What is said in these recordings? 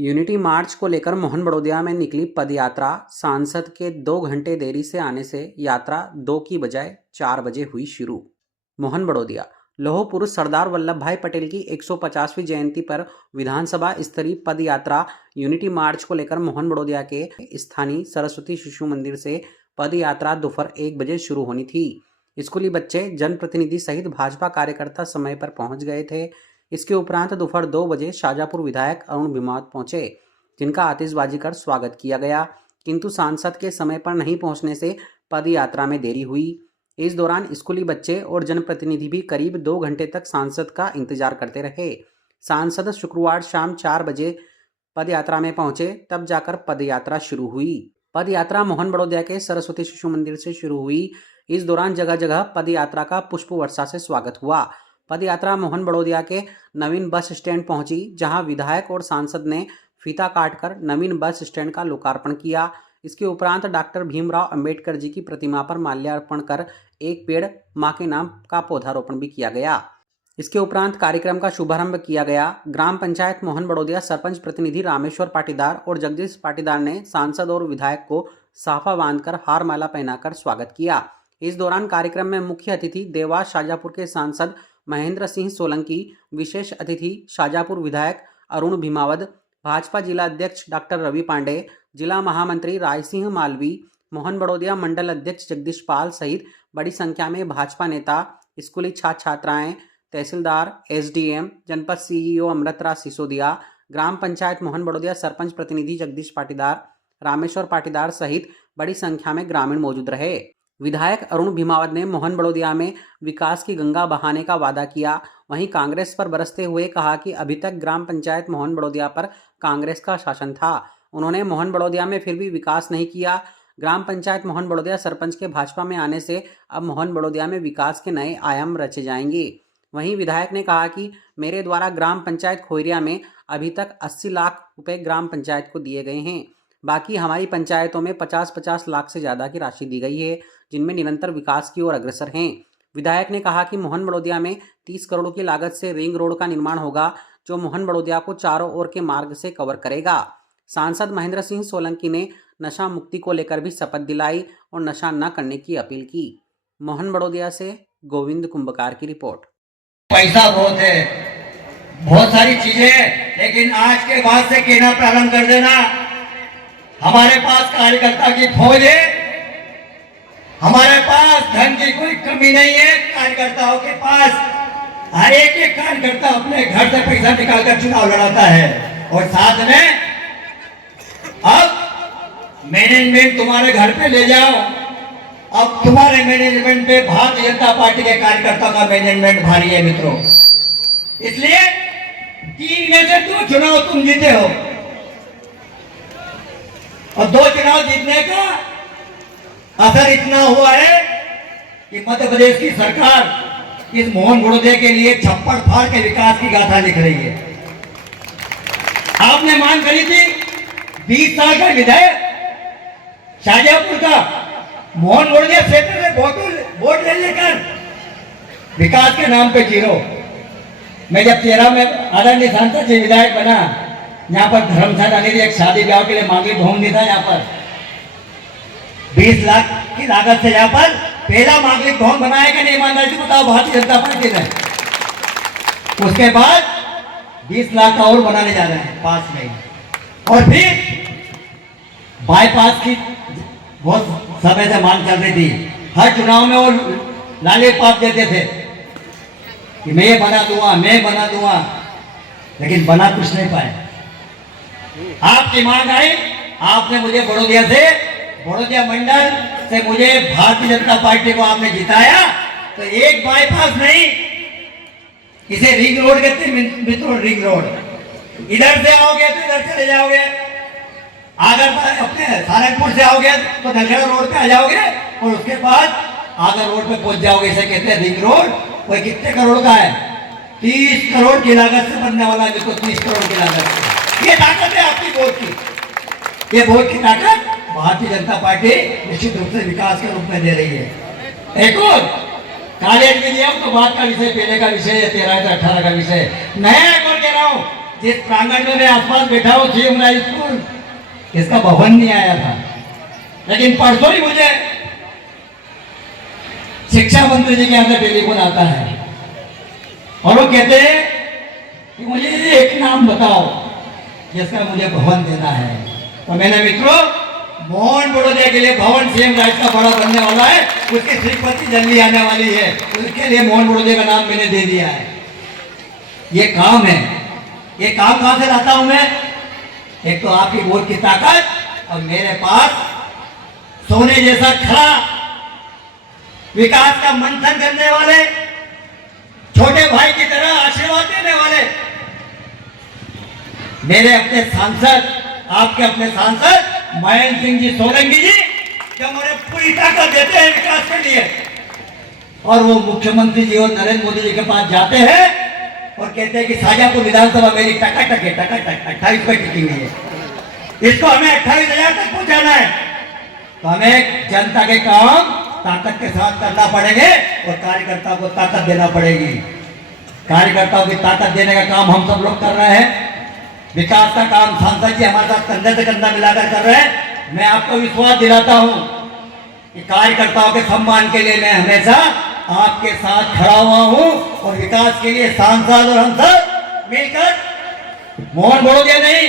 Unity मार्च को लेकर मोहन बड़ोदिया में निकली पदयात्रा। सांसद के 2 घंटे देरी से आने से यात्रा 2 की बजाय 4 बजे हुई शुरू। मोहन बड़ोदिया लौह पुरुष सरदार वल्लभ भाई पटेल की 150वीं जयंती पर विधानसभा स्तरीय पद यात्रा यूनिटी मार्च को लेकर मोहन बड़ोदिया के स्थानीय सरस्वती शिशु मंदिर से पद यात्रा दोपहर 1 बजे शुरू होनी थी। स्कूली बच्चे, जनप्रतिनिधि सहित भाजपा कार्यकर्ता समय पर पहुंच गए थे। इसके उपरांत दोपहर 2 बजे शाजापुर विधायक अरुण भीमावत पहुंचे, जिनका आतिशबाजी कर स्वागत किया गया, किंतु सांसद के समय पर नहीं पहुंचने से पद यात्रा में देरी हुई। इस दौरान स्कूली बच्चे और जनप्रतिनिधि भी करीब 2 घंटे तक सांसद का इंतजार करते रहे। सांसद शुक्रवार शाम 4 बजे पद यात्रा में पहुंचे, तब जाकर पद यात्रा शुरू हुई। पद यात्रा मोहन बड़ोदिया के सरस्वती शिशु मंदिर से शुरू हुई। इस दौरान जगह जगह पद यात्रा का पुष्प वर्षा से स्वागत हुआ। पद यात्रा मोहन बड़ोदिया के नवीन बस स्टैंड पहुंची, जहां विधायक और सांसद ने फीता काटकर नवीन बस स्टैंड का लोकार्पण किया। इसके उपरांत डॉक्टर भीमराव अंबेडकर जी की प्रतिमा पर माल्यार्पण कर एक पेड़ मां के नाम का पौधारोपण भी किया गया। इसके उपरांत कार्यक्रम का शुभारंभ किया गया। ग्राम पंचायत मोहन बड़ोदिया सरपंच प्रतिनिधि रामेश्वर पाटीदार और जगदीश पाटीदार ने सांसद और विधायक को साफा बांधकर हार माला पहनाकर स्वागत किया। इस दौरान कार्यक्रम में मुख्य अतिथि देवास शाजापुर के सांसद महेंद्र सिंह सोलंकी, विशेष अतिथि शाजापुर विधायक अरुण भीमावत, भाजपा जिला अध्यक्ष डॉक्टर रवि पांडे, जिला महामंत्री रायसिंह मालवी, मोहन बड़ोदिया मंडल अध्यक्ष जगदीश पाल सहित बड़ी संख्या में भाजपा नेता, स्कूली छात्र छात्राएं, तहसीलदार, एसडीएम, जनपद सीईओ अमृतराज सिसोदिया, ग्राम पंचायत मोहन बड़ोदिया सरपंच प्रतिनिधि जगदीश पाटीदार, रामेश्वर पाटीदार सहित बड़ी संख्या में ग्रामीण मौजूद रहे। विधायक अरुण भीमावत ने मोहन बड़ोदिया में विकास की गंगा बहाने का वादा किया। वहीं कांग्रेस पर बरसते हुए कहा कि अभी तक ग्राम पंचायत मोहन बड़ोदिया पर कांग्रेस का शासन था। उन्होंने मोहन बड़ोदिया में फिर भी विकास नहीं किया। ग्राम पंचायत मोहन बड़ोदिया सरपंच के भाजपा में आने से अब मोहन बड़ोदिया में विकास के नए आयाम रचे जाएंगे। वहीं विधायक ने कहा कि मेरे द्वारा ग्राम पंचायत खोइरिया में अभी तक 80 लाख रुपए ग्राम पंचायत को दिए गए हैं। बाकी हमारी पंचायतों में 50-50 लाख से ज़्यादा की राशि दी गई है, जिनमें निरंतर विकास की ओर अग्रसर हैं। विधायक ने कहा कि मोहन बड़ोदिया में 30 करोड़ की लागत से रिंग रोड का निर्माण होगा, जो मोहन बड़ोदिया को चारों ओर के मार्ग से कवर करेगा। सांसद महेंद्र सिंह सोलंकी ने नशा मुक्ति को लेकर भी शपथ दिलाई और नशा न करने की अपील की। मोहन बड़ोदिया से गोविंद कुंभकार की रिपोर्ट। पैसा बहुत है, बहुत सारी चीजें हैं, लेकिन आज के बाद से कहना प्रारंभ कर देना, हमारे पास कार्यकर्ता की फौज है, हमारे पास धन की कोई कमी नहीं है। कार्यकर्ताओं के पास हर एक कार्यकर्ता अपने घर से पैसा निकालकर चुनाव लड़ाता है। और साथ में अब मैनेजमेंट तुम्हारे घर पे ले जाओ, अब तुम्हारे मैनेजमेंट पे भारतीय जनता पार्टी के कार्यकर्ता का मैनेजमेंट भारी है मित्रों। इसलिए 3 में से 2 चुनाव तुम जीते हो, और 2 चुनाव जीतने का असर इतना हुआ है कि मध्य प्रदेश की सरकार इस मोहन बड़ोदिया के लिए छप्पड़ फाड़ के विकास की गाथा लिख रही है। आपने मांग करी थी 20 साल का विधायक शाजापुर का मोहन बड़ोदिया क्षेत्र से वोट ले लेकर विकास के नाम पे जीरो। मैं जब 13 में आदरणीय सांसद जी विधायक बना, यहाँ पर धर्मशाला नहीं थी, एक शादी ब्याह के लिए मांगलिक भवन नहीं था। यहाँ पर 20 लाख की लागत से यहाँ पर पहला मांगलिक भवन बनाया कि नहीं, ईमानदारी से बताओ भारतीय जनता पार्टी ने। उसके बाद 20 लाख का और बनाने जा रहे हैं पास में। और फिर बाईपास की बहुत समय से मांग चल रही थी, हर चुनाव में वो लाले पाप देते थे कि मैं ये बना दूंगा, मैं बना दूंगा, लेकिन बना कुछ नहीं पाए। आपकी मांग आई, आपने मुझे बड़ोदिया मंडल से मुझे भारतीय जनता पार्टी को आपने जिताया, तो एक बाईपास नहीं, इसे रिंग रोड कहते हैं मित्रों। रिंग रोड इधर से आओगे तो इधर चले जाओगे, अगर अपने सारंगपुर से आओगे तो दलखेड़ा रोड पे आ जाओगे, और उसके बाद आगर रोड पे पहुंच जाओगे। इसे कहते हैं रिंग रोड। वही कितने करोड़ का है? 30 करोड़ की लागत से बनने वाला है, जिसको 30 करोड़ की लागत से। ये ताकत है आपकी वोट की। ये वोट की ताकत भारतीय जनता पार्टी निश्चित रूप से विकास के रूप में दे रही है। एक और कॉलेज में लिया तो बात का विषय, पहले का विषय 13 से 18 का विषय, नया एक और कह रहा हूँ, जिस प्रांगण में मैं आसपास बैठा हूँ सीएम हाई स्कूल, इसका भवन नहीं आया था, लेकिन परसों ही मुझे शिक्षा मंत्री जी के यहाँ से टेलीफोन आता है और वो कहते हैं कि मुझे एक नाम बताओ जिसका मुझे भवन देना है। तो मैंने मित्रों, मोहन बड़ोदिया के लिए भवन सीएम राइट का बड़ा बनने वाला है, उसकी श्रीपति जल्दी आने वाली है, उसके लिए मोहन बड़ोदिया का नाम मैंने दे दिया है। ये काम है, ये काम कहां से लाता हूं मैं? एक तो आपकी वोट की ताकत और मेरे पास सोने जैसा खड़ा विकास का मंथन करने वाले, छोटे भाई की तरह आशीर्वाद देने वाले मेरे अपने सांसद, आपके अपने सांसद महेंद्र सिंह जी सोलंकी जी, जो मुझे पूरी ताकत देते हैं विकास के लिए। और वो मुख्यमंत्री जी और नरेंद्र मोदी जी के पास जाते हैं और कहते हैं कि शाजापुर विधानसभा मेरी टकाटक है, टकाटक 28 पे टिकी हुई है, इसको हमें 28,000 तक पहुंचाना है। तो हमें जनता के काम ताकत के साथ करना पड़ेंगे और कार्यकर्ता को ताकत देना पड़ेगी। कार्यकर्ताओं की ताकत देने का काम हम सब लोग कर रहे हैं, विकास का काम सांसद जी हमारे साथ कंधे से कंधा मिलाकर कर रहे हैं। मैं आपको विश्वास दिलाता हूं कि कार्यकर्ताओं के सम्मान के लिए मैं हमेशा आपके साथ खड़ा हुआ हूं और विकास के लिए सांसद और हम सब मिलकर, मोहन बड़ोदिया नहीं,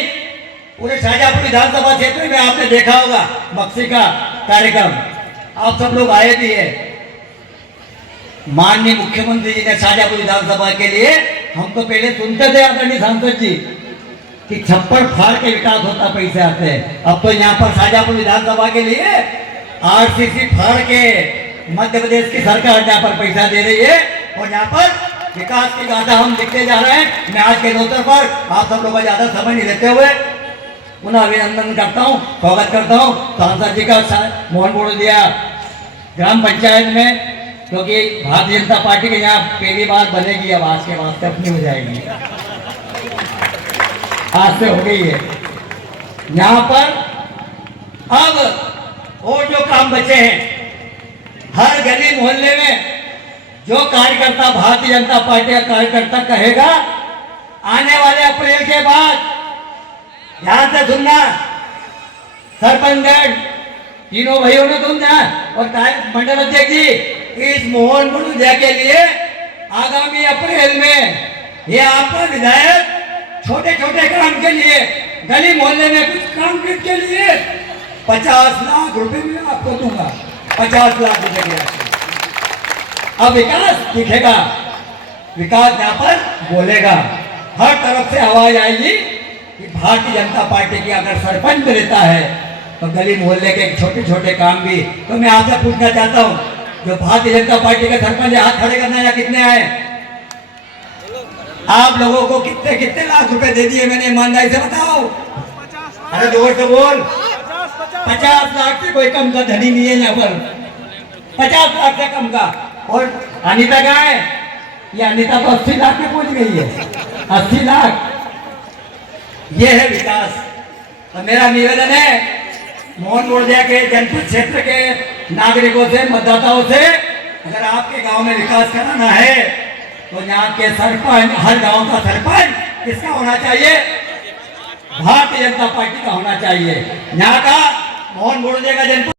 पूरे शाहजहांपुर विधानसभा क्षेत्र में आपने देखा होगा मक्सी का कार्यक्रम, आप सब लोग आए भी है। माननीय मुख्यमंत्री जी ने शाहजहांपुर विधानसभा के लिए, हम तो पहले सुनते थे आदरणीय सांसद जी कि छप्पर फाड़ के विकास होता, पैसे आते हैं। अब तो यहाँ पर शाहजहांपुर विधानसभा के लिए आरसीसी फाड़ के मध्य प्रदेश की सरकार यहाँ पर पैसा दे रही है और यहाँ पर विकास की गाथा हम लिखते जा रहे हैं। मैं आज के अवसर पर आप सब लोगों का ज्यादा समय नहीं लेते हुए पुनः अभिनंदन करता हूँ, स्वागत करता हूँ सांसद जी का मोहन बड़ोदिया ग्राम पंचायत में, क्योंकि भारतीय जनता पार्टी के यहाँ पहली बार बनेगी, अब आज के बाद से अपनी हो जाएगी, आज से हो गई है। यहाँ पर अब और जो काम बचे हैं, हर गली मोहल्ले में जो कार्यकर्ता भारतीय जनता पार्टी का कार्यकर्ता कहेगा, आने वाले अप्रैल के बाद ध्यान से सुनना, सरपंच तीनों भाइयों ने सुनना और मंडल अध्यक्ष जी, इस मोहन बड़ोदिया के लिए आगामी अप्रैल में ये आपका विधायक छोटे छोटे काम के लिए, गली मोहल्ले में कुछ काम के लिए 50 लाख रुपए में आपको दूंगा, 50 लाख रुपए के। अब विकास दिखेगा, विकास यहाँ पर बोलेगा, हर तरफ से आवाज आएगी कि भारतीय जनता पार्टी की अगर सरपंच रहता है तो गली मोहल्ले के छोटे छोटे काम भी। तो मैं आपसे पूछना चाहता हूँ, जो भारतीय जनता पार्टी के सरपंच हाथ खड़े करना या कितने आए? आप लोगों को कितने कितने लाख रुपए दे दिए मैंने, ईमानदारी से बताओ। अरे जोर से बोल। 50 लाख से कोई कम का धनी नहीं है यहाँ पर, 50 लाख से कम का। और अनीता क्या है? ये अनीता तो 80 लाख में पहुंच गई है, 80 लाख। ये है विकास। और मेरा निवेदन है मोहन बड़ोदिया के जनपद क्षेत्र के नागरिकों से, मतदाताओं से, अगर आपके गांव में विकास कराना है तो यहाँ के सरपंच, हर गांव का सरपंच किसका होना चाहिए? भारतीय जनता पार्टी का होना चाहिए। यहाँ का मोहन बड़ोदिया का जनपद